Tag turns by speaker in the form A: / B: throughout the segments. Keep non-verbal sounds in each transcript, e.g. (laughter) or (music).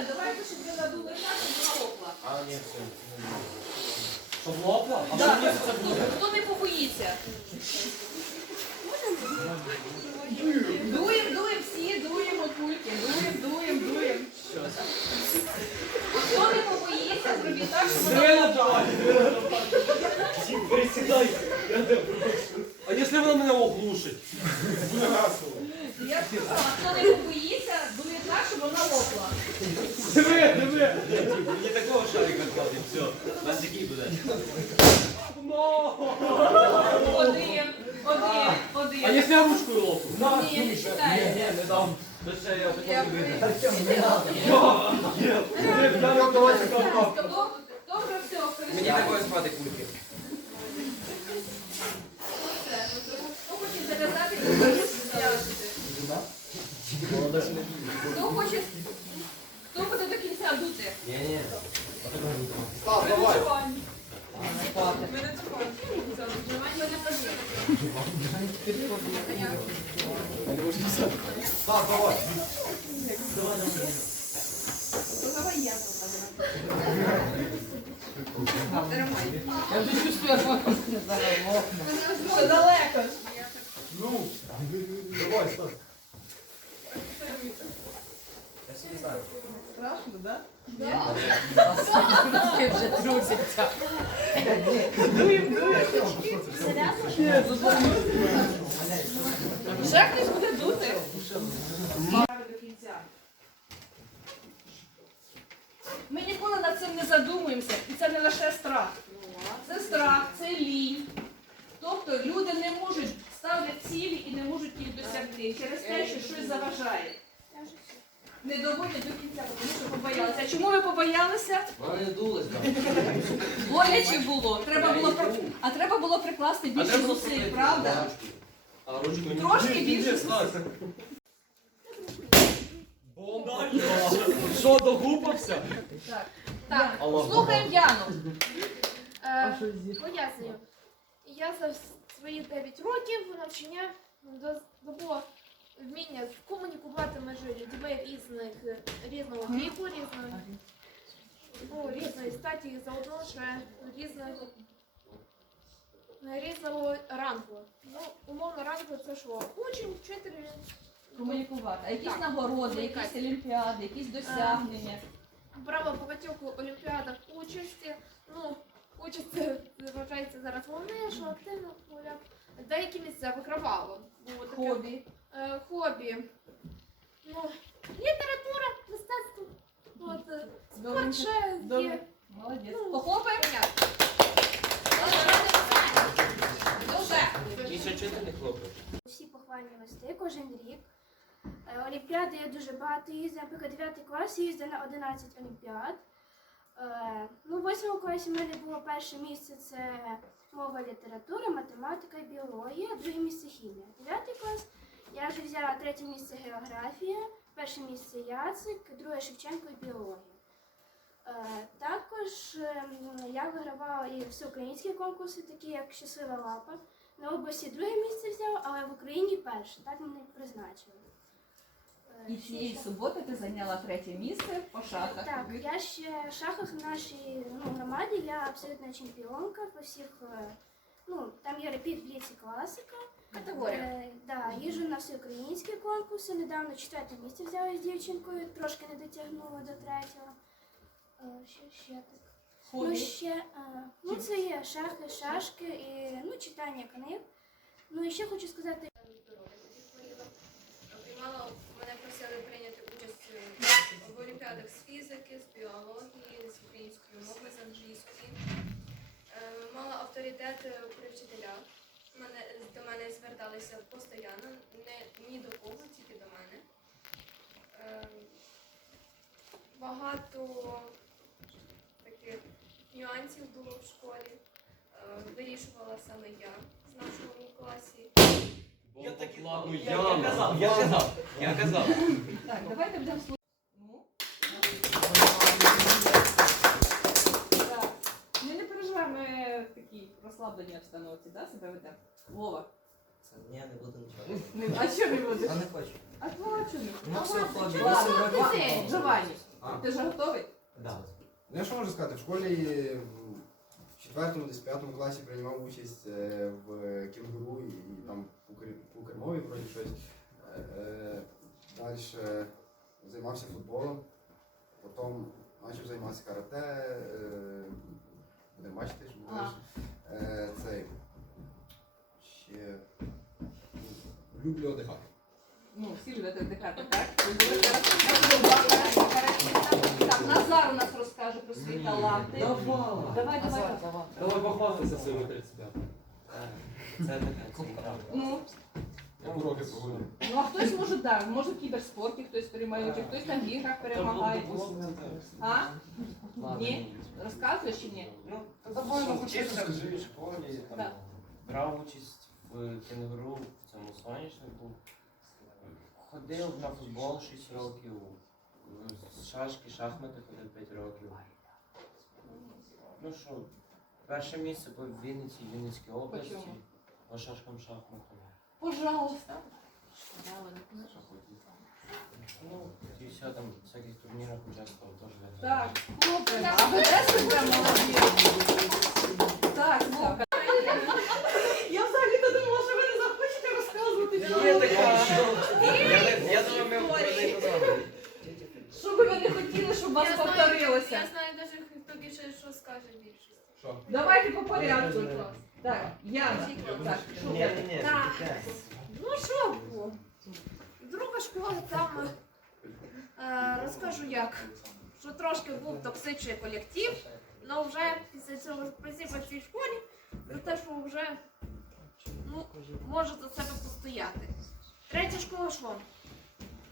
A: кінця, давайте, щоб ви надули так, щоб вона лопла.
B: А, ні, все.
C: Щоб лопла? А
A: Да.
C: що мені це буде?
A: Хто не побоїться? Дуєм, дуєм всі, дуємо кульки, дуєм, дуєм, дуєм. Хто не побоїться, зробіть так, щоб вона лопла.
C: давай! Я. А якщо вона мене оглушить?
A: Я сказала, хто не побоїться, так, щоб вона лопла.
C: Диви, диви!
B: Мені такого шарика хватить, все. У нас такий буде.
C: Но!
A: Один, один,
C: А
A: один.
C: якщо я ручкою лопну?
A: Ні, не читається.
C: не дам.
B: То ще я
A: Я
B: потім вийду.
C: Я не
A: хто вже все,
B: Мені такої спати кульки.
A: Хто хоче зав'язати, то може зв'язати. Хто хоче, хто буде до кінця
C: Так, давай. Так, давай.
D: Я вже чувствую.
A: Це далеко.
C: Ну, давай, став.
A: Страшно, так?
D: Руки вже трусяться.
A: Вже хтось буде дути. Ми ніколи над цим не задумуємося, і це не лише страх. Це страх, це лінь. Тобто люди не можуть ставлять цілі і не можуть їх досягти через те, що щось заважає. Не доводять до кінця, тому що побоялися. А чому ви побоялися?
B: Вона не дулась.
A: Боляче було. Треба було про- а треба було прикласти більше зусиль, правда?
B: А ручку не
A: Трошки більше зусиль.
C: Бомба. Що, догупався?
A: Так, так. Слухаємо Яну.
E: Е. Пояснюю. Я за свої 9 років навчання до- здобула вміння комунікувати між людьми різних різного віку, різної, ну, різної статі, заодно ще різних різного рангу. Ну, умовно рангу це що? Учень, вчитель.
A: Комунікувати. А якісь
E: Так.
A: нагороди, якісь олімпіади, якісь досягнення.
E: Брала в багатьох олімпіадах участі. Ну, участь вважається зараз головне, що активно гуляв. Деякі місця вигравала. Було таке
A: Хобі.
E: Е, хобі. Ну, література, мистецтво. От, е, спорт ще
A: Добре.
E: є.
A: Молодець.
E: Ну,
A: Похлопаємо? Дуже.
B: І ще чити не хлопець.
F: Всі похвальні листи кожен рік. Е, Олімпіади я дуже багато їздила. Наприклад, 9 клас я їздила на 11 олімпіад. Е, Ну, в 8 класі в мене було перше місце це мова, література, математика і біологія, друге місце хімія. 9 клас я вже взяла третє місце географія, перше місце Яцик, друге Шевченко і біологія. Е, Також ем, я вигравала і всеукраїнські конкурси, такі як Щаслива лапа. На області друге місце взяла, але в Україні перше. Так мене призначили. Е,
A: І цієї суботи ти зайняла третє місце по шахах.
F: Так, я ще в шахах в нашій ну, громаді, я абсолютна чемпіонка по всіх. е, Ну, там є репіт в ліці класика.
E: Категорія.
F: Е, да, їжджу на всеукраїнські конкурси. Недавно четверте місце взяла з дівчинкою, трошки не дотягнула до третього. Е, Що ще так? Ну,
A: Хобі.
F: ще, е, ну, це є шахи, шашки і ну, читання книг. Ну і ще хочу сказати,
E: Приймала, мене просили прийняти участь в олімпіадах з фізики, з біології, з української мови, з англійської. Е, Мала авторитет при вчителях. Мене, до мене зверталися постійно, не ні до кого, тільки до мене. Е, Багато таких нюансів було в школі. Е, Вирішувала саме я з нашого класі.
B: Я так і
C: Ладно,
B: Я казав, я казав, я казав.
A: Так, давайте будемо слухати. Ну. Так. Ми не переживаємо, ми в такій розслабленій обстановці, да, себе ведемо? Вова.
B: Ні, не буду нічого.
A: Не- А що не будеш?
B: Я не хочу.
A: А твого чому?
B: Ну, все.
A: Джованні.
G: А.
A: Ти вже готовий?
B: Да.
G: Ну, я що можу сказати, в школі в четвертому, десь п'ятому класі приймав участь е, в кінгуру і, там по кермові вроді щось. Е, Далі займався футболом, потім почав займатися карате. Е, будемо бачити, що будеш. Е, цей. Ще ну, люблю одихати.
A: Ну, всі любите дихати, так? Так, Назар у нас розкаже про свої таланти.
C: Давай.
A: Давай, давай.
C: Давай похвастайся своїми 35.
B: Це така цікава.
A: Ну,
G: Я уроки проводив.
A: ну а хтось може так, може в кіберспорті хтось приймає участь, хтось там в іграх перемагає. А? Ні? Розказуєш чи ні?
B: Ну,
G: Давай, ну,
B: вчився в школі, там,
A: Так.
B: брав участь в кінгуру в цьому соняшнику. Ходив на футбол 6 років, з шашки, шахмати ходив 5 років. Ну що, перше місце по Вінниці, Вінницькій області,
A: чому?
B: по шашкам шахматам.
A: Пожалуйста.
B: Ну, і все там в всяких турнірах участвував теж. виграв.
A: Так, хлопці, а ви теж себе молоді. Так, так. Я (laughs) взагалі-то думала, що ви не захочете розказувати.
B: Є така. Я- Я думаю, ми про неї казали.
A: Що би ви не хотіли, щоб у вас
E: Я знаю,
A: повторилося?
E: я знаю навіть, хто більше що скаже більшість.
G: Що?
A: Давайте по порядку.
E: Всі клас.
A: Так, Яна. Так, що в тебе?
B: Ні-ні-ні,
F: Так.
B: таке.
F: Ну що було? Друга школа там е, розкажу як. Що трошки був токсичний колектив, але вже після цього спасибо цій школі за те, що вже ну, може за себе постояти. Третя школа що?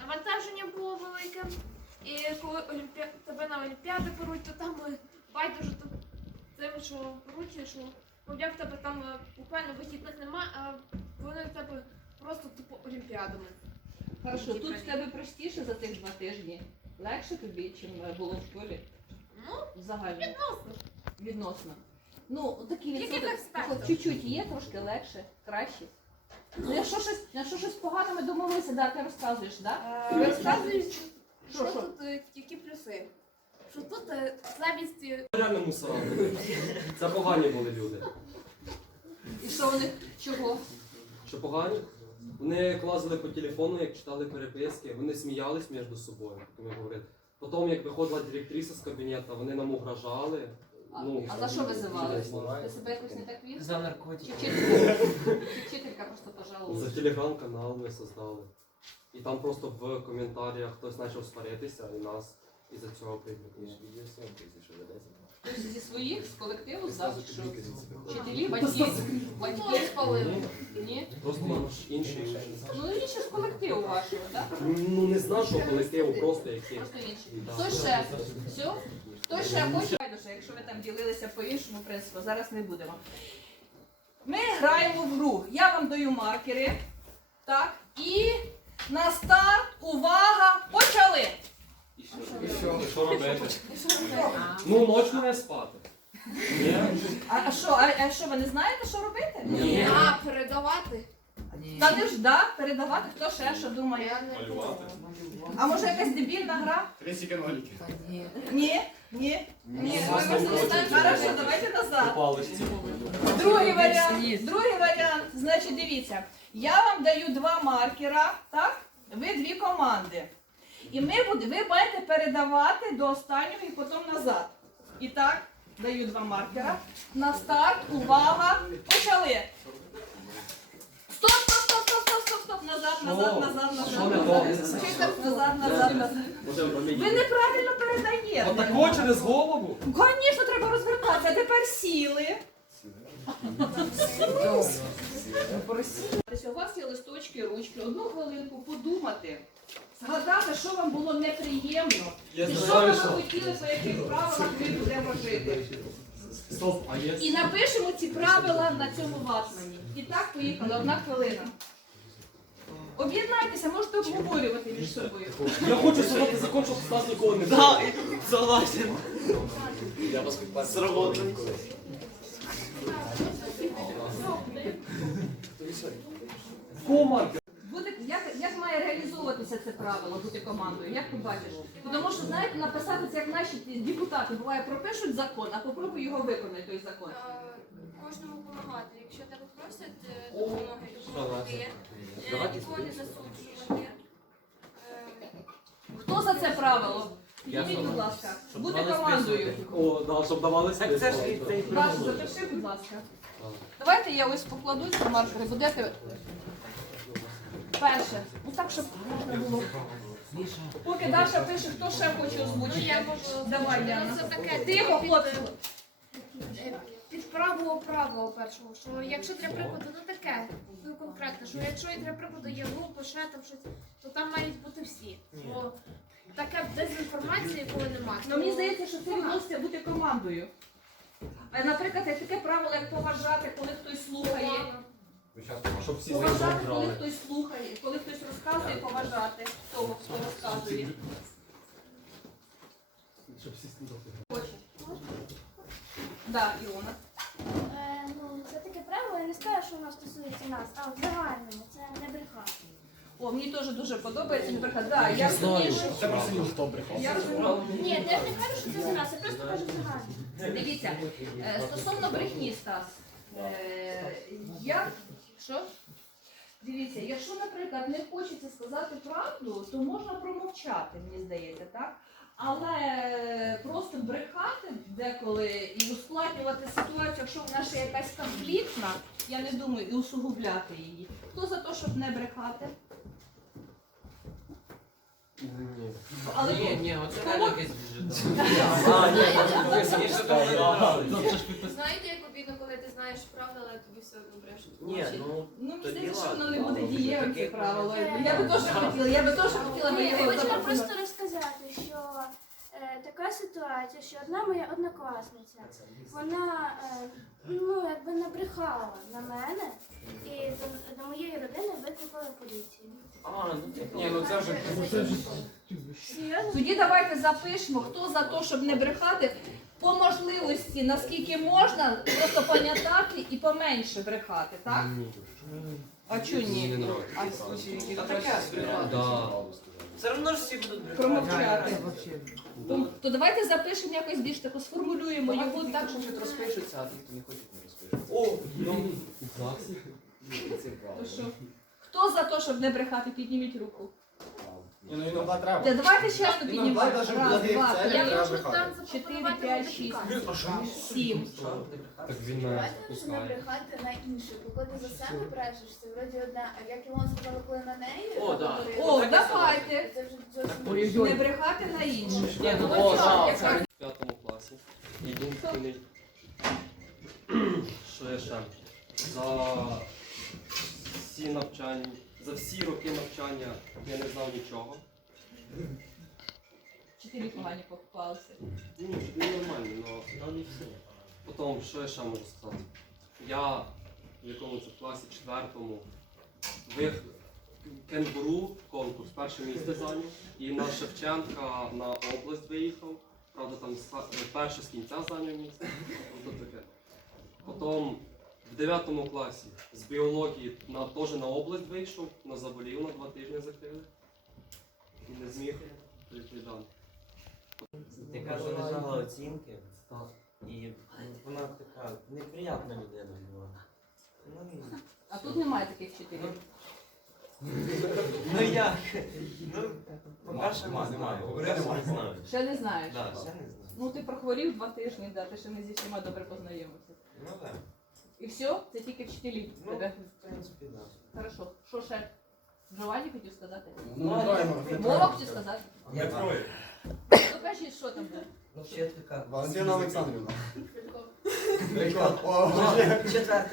F: Навантаження було велике. І коли олімпі... тебе на Олімпіади беруть, то там е, байдуже тим, що беруть, що в тебе там е, буквально вихідних немає, а вони в тебе просто тупо олімпіадами.
A: Хорошо, тут в тебе простіше за тих два тижні. Легше тобі, чим е, було в школі?
F: Ну,
A: Взагалі.
F: відносно.
A: Відносно. Ну, такий
F: Яких
A: відсоток,
F: експертів?
A: хоч чуть-чуть є, трошки легше, краще. Ну, якщо щось, якщо щось погано ми домовилися, да, ти розказуєш, да?
F: Е, Розказую,
A: Що,
F: що
A: що?
F: тут е, які плюси. Що тут е, слабість е,
C: Реально мусорами. Це погані були люди.
A: І що вони, чого?
C: Що погані? Вони як лазили по телефону, як читали переписки, вони сміялись між собою, як ми говорили. Потім, як виходила директриса з кабінету, вони нам угрожали.
A: А,
C: Ну,
A: а за що визивали?
C: не.
A: Ти себе якось не так вів?
B: За
A: Чи
B: наркотики.
A: вчителька, чи вчителька просто
C: За телеграм-канал ми создали. І там просто в коментарях хтось почав сваритися і нас із-за цього прибігли.
A: Зі своїх, з колективу, за що? Вчителі, батьки, батьки спалили? Ні?
C: Просто інший.
A: Ну, інші з колективу вашого, так?
C: Ну не з нашого колективу, просто який.
A: Просто інші. Хто ще? Все? Хто ще хоче? Байдуже, якщо ви там ділилися по іншому принципу, зараз не будемо. Ми граємо в гру. Я вам даю маркери. Так. І на старт, увага, почали!
C: Що робити? Ну, ніч не спати. Ні?
A: А а що, а, а що, ви не знаєте, що робити?
C: Ні.
F: а, передавати.
A: Та не ж да, передавати, хто ще що думає.
F: Не думала.
A: А може якась дебільна гра?
G: Трісіки ноліки.
A: Ні, ні, ні.
B: Вас не
A: Вибачте. Хорошо, давайте назад.
C: Паличці.
A: Другий варіант. Другий варіант. Значить, дивіться, я вам даю два маркера, так? Ви дві команди. І ми буде, ви маєте передавати до останнього і потім назад. І так, даю два маркера. На старт, увага, почали. Стоп, стоп, стоп, стоп, стоп, стоп, стоп, назад, назад, назад, назад.
C: то?
A: Назад, назад, назад. Ви неправильно передаєте.
C: Отако через голову?
A: Звісно, треба розвертатися. А тепер сіли. У вас є листочки, ручки, одну хвилинку подумати, згадати, що вам було неприємно,
C: Я
A: і що ви хотіли, по яких правилах ми будемо жити.
C: Стоп, а є?
A: І напишемо ці правила на цьому ватмані. І так поїхали, одна хвилина. Об'єднайтеся, можете обговорювати між собою.
C: Я хочу сказати закон, щоб Стас ніколи не
B: Да, согласен. Сработано.
C: Кого маркер?
A: Буде, все це правило бути командою? Як ти бачиш? Тому що знаєте, написати це як наші депутати буває пропишуть закон, а попробуй його виконати той закон.
E: Кожному допомагати. Якщо тебе просять е, допомоги, допомогти. Е, Нікого не засуджувати. Е,
A: Хто за це правило?
B: Я
A: Підніміть, будь ласка, бути командою.
C: О, да, щоб давали
B: Так це ж і цей
A: Даша, запиши, будь ласка. Давайте я ось покладу маркери, будете. Перше. Ну так, щоб можна було. Поки Даша пише, хто ще хоче
E: Ну,
A: озвучити.
E: я можу.
A: Давай,
E: Ну,
A: Діана.
E: Це таке
A: Тихо, хлопці.
E: Під правило правило першого, що якщо для прикладу, ну таке, ну конкретно, що якщо і для прикладу є група, ще там щось, то там мають бути всі. Бо таке дезінформації, коли нема.
A: Ну мені здається, що це відноситься бути командою. А наприклад, як таке правило, як поважати, коли хтось слухає.
C: Щоб всі
A: Поважати, коли хтось слухає, коли хтось розказує, поважати того, хто розказує.
C: Щоб всі слухали.
A: Хоче. Іона.
F: Е, ну, це таке правило, я не скажу, що воно стосується нас, а в загальному це не брехати.
A: О, мені теж дуже подобається, наприклад, да, я розумію, що
G: Це просто хто брехав.
A: я розумію.
F: Ні, я не кажу, що це за нас, я просто кажу загально.
A: Дивіться, е, стосовно брехні, Стас, е, я що? Дивіться, якщо, наприклад, не хочеться сказати правду, то можна промовчати, мені здається, так? Але просто брехати деколи і ускладнювати ситуацію, якщо вона ще якась конфліктна, я не думаю, і усугубляти її. Хто за те, щоб не брехати?
C: Ні.
A: Але
B: Ні, ні, оце реально якесь (laughs) там вибирали.
E: Знаєте, як знаєш правду, але тобі все одно брешуть.
B: Ні, ну
A: Ну, мені
B: Тоді
A: здається, що
B: ладно.
A: воно не буде дієвим, це
B: Таке
A: правило. Я би теж хотіла, я би теж хотіла би
F: я
A: його
F: хочу вам просто розказати, що е, така ситуація, що одна моя однокласниця, вона е, ну, якби набрехала на мене і до, до моєї родини викликала поліцію.
B: а, ну ти
C: Ні, ну це вже
F: Серйозно?
A: Тоді давайте запишемо, хто за те, щоб не брехати, по можливості, наскільки можна, просто пам'ятати і поменше брехати, так? А чого ні? А
B: Та таке
C: Да.
B: Все одно ж всі будуть
A: промовчати. То, то давайте запишемо якось більш тако, сформулюємо його так, щоб
B: хочуть розпишуться, а ті, хто не хочуть, не розпишуться.
C: О, ну,
A: То що? Хто за те, щоб не брехати, підніміть руку.
G: Ні, ну іноді треба.
A: Та Давайте
G: Іноді
A: піднімаємо.
G: навіть
A: Раз,
G: благих
A: два, три,
G: треба
E: можу
G: брехати.
E: там
A: чотири,
E: запропонувати
A: п'ять, шість, сім.
C: так він не
H: Давайте не
C: спускає.
H: брехати на інше, бо коли ти за себе брешеш, це вроді одне, а як Ілон сказала, коли на неї
B: О, да.
A: О, давайте.
H: це вже зовсім
A: Не брехати на інших.
B: Ні, ну,
A: Ось
B: о, да,
A: яка-
C: В п'ятому класі. І думки Що я ще? За всі навчання, за всі роки навчання я не знав нічого.
A: Вчителі погані попалися.
C: Ну, нормально, але
B: не всі.
C: Потім, що я ще можу сказати? Я в якому це класі четвертому вих... кенгуру конкурс, перше місце зайняв. І на Шевченка на область виїхав. Правда, там перше з кінця зайняв місце. Потім в 9 класі з біології на, теж на область вийшов, на заболів на два тижні закрили. І не зміг прийти далі.
B: Ти кажеш, лежала оцінки, і вона така неприятна людина була. Ну.
A: А тут немає таких вчителів.
B: Ну як? Ну, по-перше, не знаю.
G: Говори, немає.
B: не знаю.
A: Ще не знаєш.
B: Да, ще не знаю.
A: Ну ти прохворів два тижні, да, ти ще не зі всіма добре познайомився.
B: Ну так.
A: І все, це тільки вчителі
B: Ну,
A: тебе.
B: в принципі, так.
A: Хорошо. Що ще? Джованні хотів сказати?
G: Ну, не троємо.
A: Вова хотів сказати?
B: Я троє.
A: Ну кажіть, що там було?
B: Ну, вчителька.
G: Валентина Олександрівна.
H: Прикол.
G: Прикол. О, вже.
B: Четверта.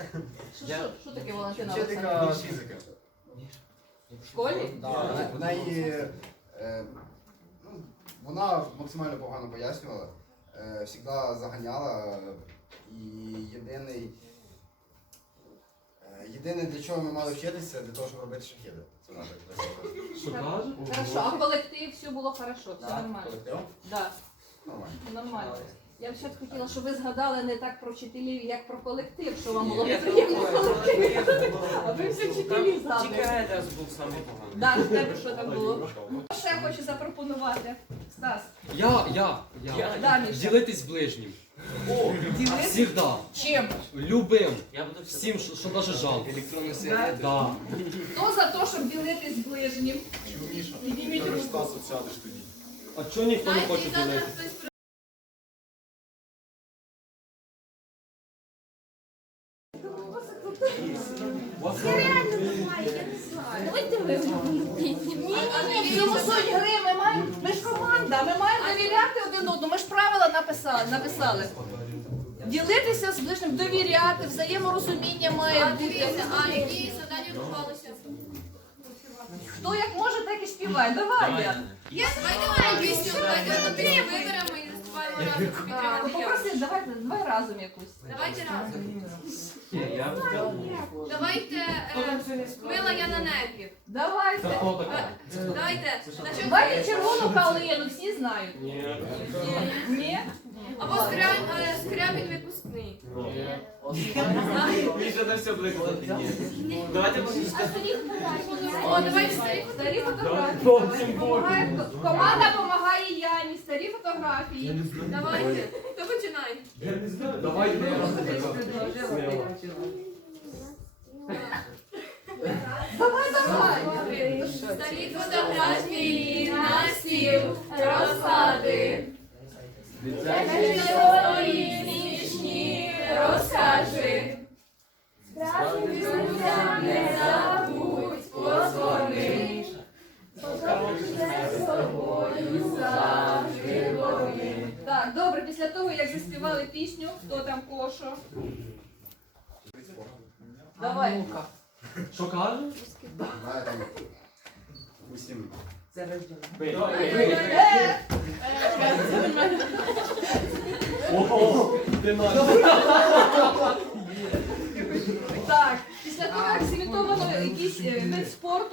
A: Що,
B: Я-
A: що, що таке Валентина Олександрівна?
G: Вчителька фізики.
A: В школі?
G: Да, в неї, е, ну, вона максимально погано пояснювала, е, завжди заганяла. е, І єдиний, єдине, для чого ми мали вчитися, для того, щоб робити шахіди. Це вона.
C: Що каже?
A: Хорошо, а колектив все було хорошо, все нормально.
G: колектив?
A: Да,
G: Нормально.
A: нормально. Я б ще хотіла, щоб ви згадали не так про вчителів, як про колектив, що вам було приємно колектив. А ви всі
B: Там
A: вчителі
B: Тільки
A: згадуєте.
B: Був самий поганий.
A: В тебе що там було? Ще хочу запропонувати. Стас,
C: Я, я, я.
A: да, Міша.
C: Ділитись ближнім.
A: Ділитися?
C: Всігда.
A: Чим?
C: Любим.
B: Я буду все
C: Всім, що, що даже жалко.
G: Електронні
A: Да.
C: Да.
A: Хто за те, щоб ділитись з ближнім? Підніміть руку.
C: А чого ніхто не
E: І завтра
C: ділитись?
E: хтось
F: Давайте ви.
A: Ні, ні, ні, в цьому суть гри. Ми маємо, ми ж команда, ми маємо довіряти один одному. Ми ж правила написали. написали. Ділитися з ближнім, довіряти, взаєморозуміння має бути.
E: а які завдання відбувалися?
A: Хто як може, так і співає. Давай, Яна.
E: Я давайте пісню, давайте виберемо
A: ну, Попроси, давайте, давай разом якусь.
E: Давайте разом.
B: Я
E: Давайте е, мила я на небі.
A: Давайте.
E: Е, Давайте
A: Давайте червону калину, всі знають.
C: Ні.
A: Ні?
E: Або скрябін, е, випускний.
B: На все бликло. Давайте
E: О, давайте старі
A: Старі фотографії. Команда допомагає Яні. Старі фотографії.
E: Давайте. Хто починає?
C: Давай я
A: Давай, давай.
E: Старі фотографії на стіл розклади. Історії смішні розкажи. Друзям не забудь позвони.
A: Так, добре, після того, як заспівали пісню, хто там кошо. Давай.
C: Що
G: усім.
A: Е,
C: Ого, ти наш.
A: Так, після того, як зімітовано якийсь е, вид спорту,